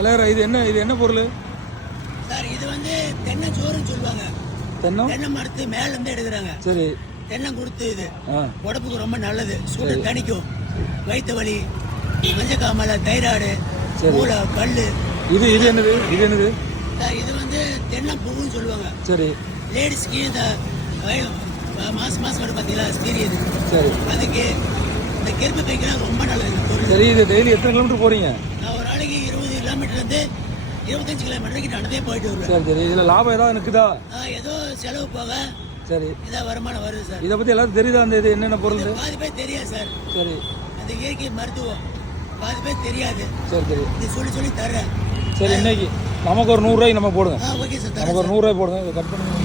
தலைவரா இது என்ன பொருள் சார்? இது வந்து தென்னஞ்சோறுன்னு சொல்லுவாங்க. தென்னை மரத்து மேல இருந்து எடுக்கிறாங்க. சரி. தென்னை கொடுத்து இது உடம்புக்கு ரொம்ப நல்லது. சூடு தணிக்கும். வயிற்று வலி, மஞ்சக்காமலை, தைராய்டு, மூளை, கல். இது என்னது சார்? இது வந்து தென்னை பூவுன்னு சொல்லுவாங்க. சரி. லேடிஸ்க்கு இந்த மாசம் வரும் பார்த்தீங்களா, ஸ்டீரியது. சரி. அதுக்கு இந்த கெருப்பு கைக்கெல்லாம் ரொம்ப நல்லது இந்த பொருள். சரி. இது டெய்லி எத்தனை கிலோமீட்டர் போறீங்க? நான் ஒரு நாளைக்கு 20 கிலோமீட்டர்லேருந்து 25 கிலோமீட்டருக்கு நடந்தே போயிட்டு வருவேன். சரி சரி. இதில் லாபம் ஏதாவது இருக்குதா? ஏதோ செலவு போக சரி இதான் வருமானம் வருது சார். இதை பற்றி எல்லாரும் தெரியுதா? அந்த இது என்னென்ன பொருள்? பாதி பேர் தெரியாது சார். சரி. அந்த இயற்கை மருத்துவம் பாதி பேர் தெரியாது. சரி சரி. இது சொல்லி தர்றேன். சரி. இன்னைக்கு நமக்கு ஒரு 100 ரூபாய்க்கு நம்ம போடுங்க. Okay sir. நமக்கு ஒரு 100 ரூபாய் போடுங்க. இதை கட் பண்ணுங்க.